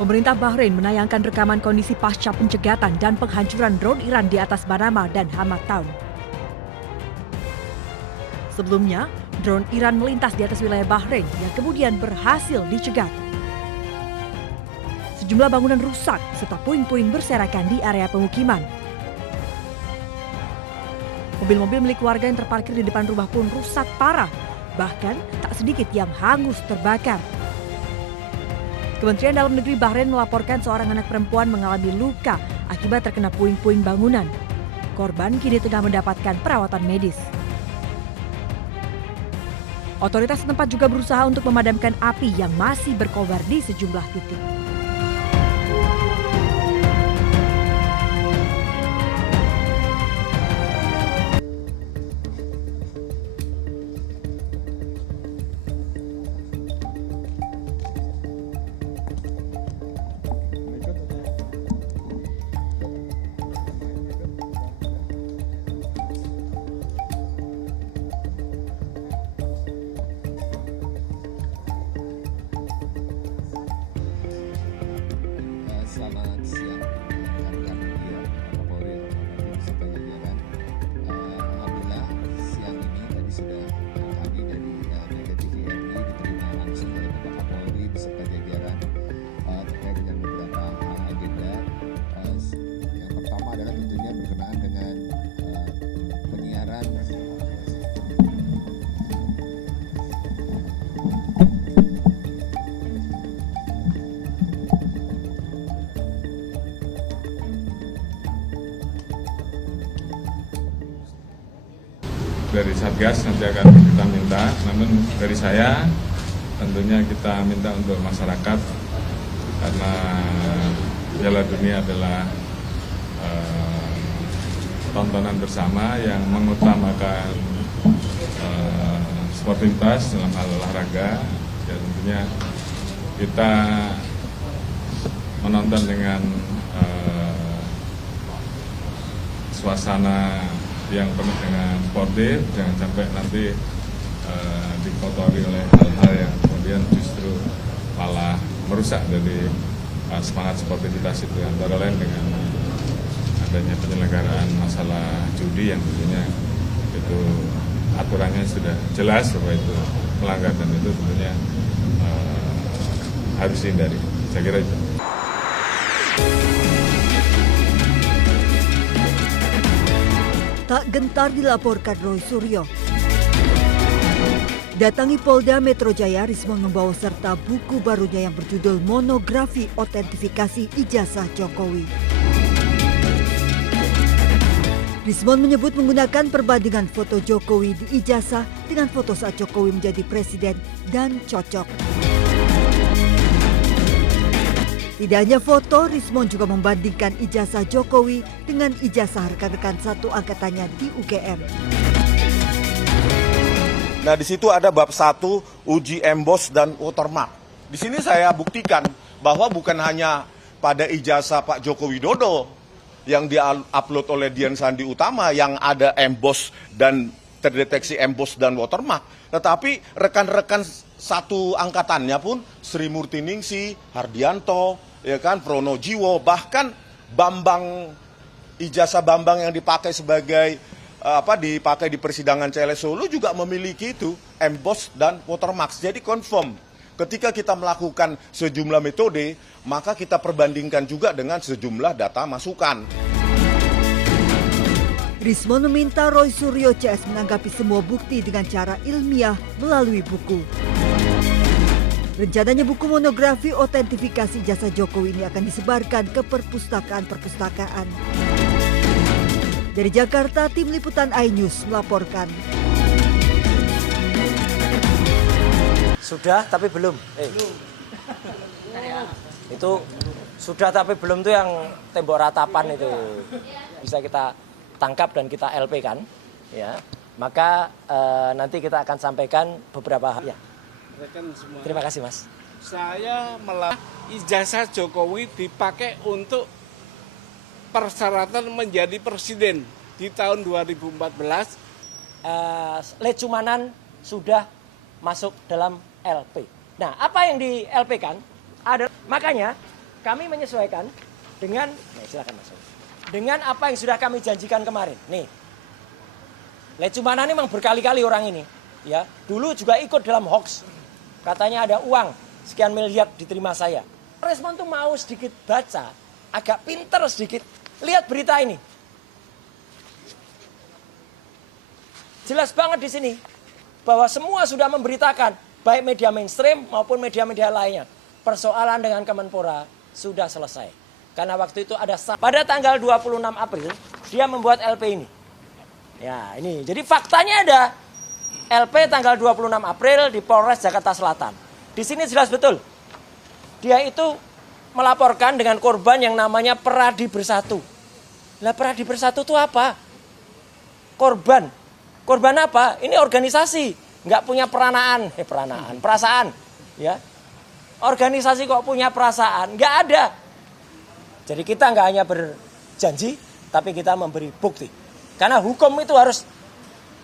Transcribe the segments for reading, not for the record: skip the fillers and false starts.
Pemerintah Bahrain menayangkan rekaman kondisi pasca pencegatan dan penghancuran drone Iran di atas Manama dan Hamad Town. Sebelumnya, drone Iran melintas di atas wilayah Bahrain yang kemudian berhasil dicegat. Sejumlah bangunan rusak serta puing-puing berserakan di area pemukiman. Mobil-mobil milik warga yang terparkir di depan rumah pun rusak parah, bahkan tak sedikit yang hangus terbakar. Kementerian Dalam Negeri Bahrain melaporkan seorang anak perempuan mengalami luka akibat terkena puing-puing bangunan. Korban kini tengah mendapatkan perawatan medis. Otoritas setempat juga berusaha untuk memadamkan api yang masih berkobar di sejumlah titik. Selamat siang rekan-rekan media, Kapolri, beserta jajaran. Alhamdulillah siang ini tadi sudah kami dari Mega TVRI diterima langsung oleh Bapak Kapolri beserta jajaran terkait dengan beberapa agenda. Yang pertama adalah tentunya berkenaan dengan penyiaran dari Satgas nanti akan kita minta, namun dari saya tentunya kita minta untuk masyarakat karena Piala Dunia adalah tontonan bersama yang mengutamakan sportivitas dalam hal olahraga, ya tentunya kita menonton dengan suasana yang penuh dengan sportif, jangan sampai nanti dikotori oleh hal-hal yang kemudian justru malah merusak dari semangat sportivitas itu, antara lain dengan adanya penyelenggaraan masalah judi yang tentunya itu aturannya sudah jelas bahwa itu melanggar dan itu tentunya harus dihindari. Saya kira itu. Tak gentar dilaporkan Roy Suryo. Datangi Polda Metro Jaya, Rismon membawa serta buku barunya yang berjudul Monografi Otentifikasi Ijazah Jokowi. Rismon menyebut menggunakan perbandingan foto Jokowi di ijazah dengan foto saat Jokowi menjadi presiden dan cocok. Tidak hanya foto, Rismon juga membandingkan ijazah Jokowi dengan ijazah rekan-rekan satu angkatannya di UGM. Nah, di situ ada bab 1 uji emboss dan watermark. Di sini saya buktikan bahwa bukan hanya pada ijazah Pak Joko Widodo yang di-upload oleh Dian Sandi Utama yang ada emboss dan terdeteksi emboss dan watermark, tetapi rekan-rekan satu angkatannya pun Sri Murtiningsi, Hardianto, ya kan, Pronojiwo, bahkan Bambang, ijazah Bambang yang dipakai sebagai dipakai di persidangan CLS Solo juga memiliki itu emboss dan watermark. Jadi confirm. Ketika kita melakukan sejumlah metode, maka kita perbandingkan juga dengan sejumlah data masukan. Rismon meminta Roy Suryo CS menanggapi semua bukti dengan cara ilmiah melalui buku. Rencananya buku monografi otentifikasi jasa Jokowi ini akan disebarkan ke perpustakaan-perpustakaan. Dari Jakarta, tim liputan iNews melaporkan. Sudah tapi belum. Itu sudah tapi belum tuh yang tembok ratapan itu bisa kita tangkap dan kita LP kan, ya. Maka nanti kita akan sampaikan beberapa hal. Ya. Terima kasih, Mas. Saya ijazah Jokowi dipakai untuk persyaratan menjadi presiden di tahun 2014. Lecumanan sudah masuk dalam LP. Nah, apa yang di LP kan? Makanya kami menyesuaikan dengan, silakan Mas. Dengan apa yang sudah kami janjikan kemarin. Nih, Lecumana ini memang berkali-kali orang ini. Ya, dulu juga ikut dalam hoax. Katanya ada uang sekian miliar diterima saya. Respon tuh mau sedikit baca, agak pinter sedikit. Lihat berita ini. Jelas banget di sini bahwa semua sudah memberitakan, baik media mainstream maupun media-media lainnya. Persoalan dengan Kemenpora sudah selesai. Karena waktu itu ada pada tanggal 26 April dia membuat LP ini. Ya, ini. Jadi faktanya ada LP tanggal 26 April di Polres Jakarta Selatan. Di sini jelas betul. Dia itu melaporkan dengan korban yang namanya Peradi Bersatu. Lah Peradi Bersatu itu apa? Korban. Korban apa? Ini organisasi, nggak punya perasaan, ya. Organisasi kok punya perasaan? Nggak ada. Jadi kita nggak hanya berjanji, tapi kita memberi bukti. Karena hukum itu harus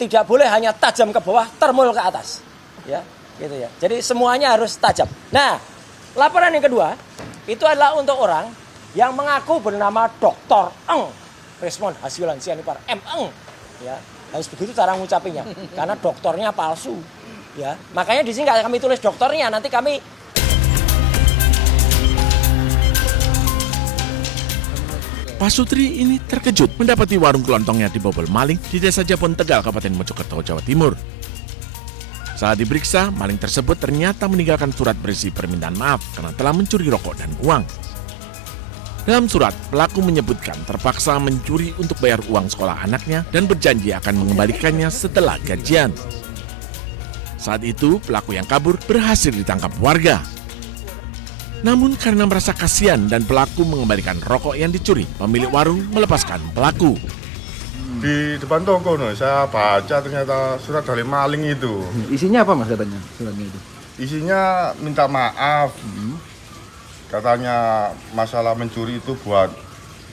tidak boleh hanya tajam ke bawah, termul ke atas, ya, gitu ya. Jadi semuanya harus tajam. Nah, laporan yang kedua itu adalah untuk orang yang mengaku bernama Dr. Eng, Resmond Hasilan Sianipar M. Eng, ya. Harus begitu cara ngucapinnya, karena doktornya palsu, ya. Makanya di sini nggak kami tulis dokternya, nanti kami. Pak Sutri ini terkejut mendapati warung kelontongnya dibobol maling di Desa Japon Tegal, Kabupaten Mojokerto, Jawa Timur. Saat diperiksa, maling tersebut ternyata meninggalkan surat berisi permintaan maaf karena telah mencuri rokok dan uang. Dalam surat, pelaku menyebutkan terpaksa mencuri untuk bayar uang sekolah anaknya dan berjanji akan mengembalikannya setelah gajian. Saat itu, pelaku yang kabur berhasil ditangkap warga. Namun karena merasa kasihan dan pelaku mengembalikan rokok yang dicuri, pemilik warung melepaskan pelaku. Di depan toko, saya baca ternyata surat dari maling itu. Isinya apa Mas katanya suratnya itu? Isinya minta maaf. Katanya masalah mencuri itu buat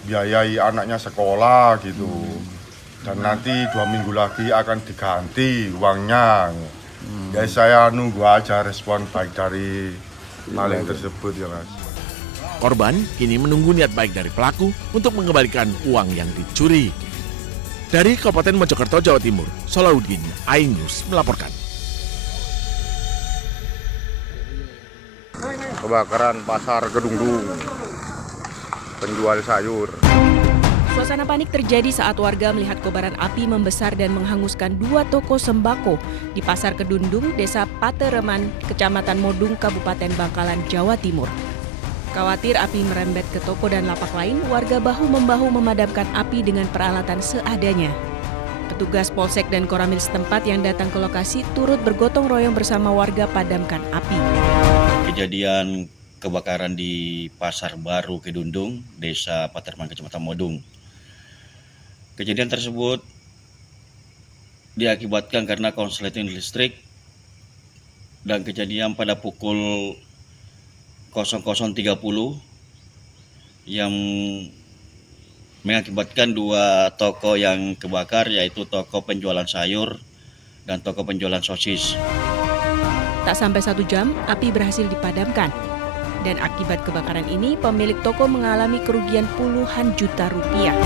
biayai anaknya sekolah gitu. Dan nanti 2 minggu lagi akan diganti uangnya. Ya saya nunggu aja respon baik dari maling tersebut ya Mas. Korban kini menunggu niat baik dari pelaku untuk mengembalikan uang yang dicuri. Dari Kabupaten Mojokerto, Jawa Timur, Solahuddin, iNews melaporkan. Kebakaran pasar Kedungdung, penjual sayur. Suasana panik terjadi saat warga melihat kobaran api membesar dan menghanguskan 2 toko sembako di Pasar Kedundung, Desa Patereman, Kecamatan Modung, Kabupaten Bangkalan, Jawa Timur. Khawatir api merembet ke toko dan lapak lain, warga bahu-membahu memadamkan api dengan peralatan seadanya. Petugas Polsek dan Koramil setempat yang datang ke lokasi turut bergotong royong bersama warga padamkan api. Kejadian kebakaran di Pasar Baru Kedundung, Desa Patereman, Kecamatan Modung. Kejadian tersebut diakibatkan karena korsleting listrik dan kejadian pada pukul 00.30 yang mengakibatkan 2 toko yang kebakar, yaitu toko penjualan sayur dan toko penjualan sosis. Tak sampai 1 jam, api berhasil dipadamkan. Dan akibat kebakaran ini, pemilik toko mengalami kerugian puluhan juta rupiah.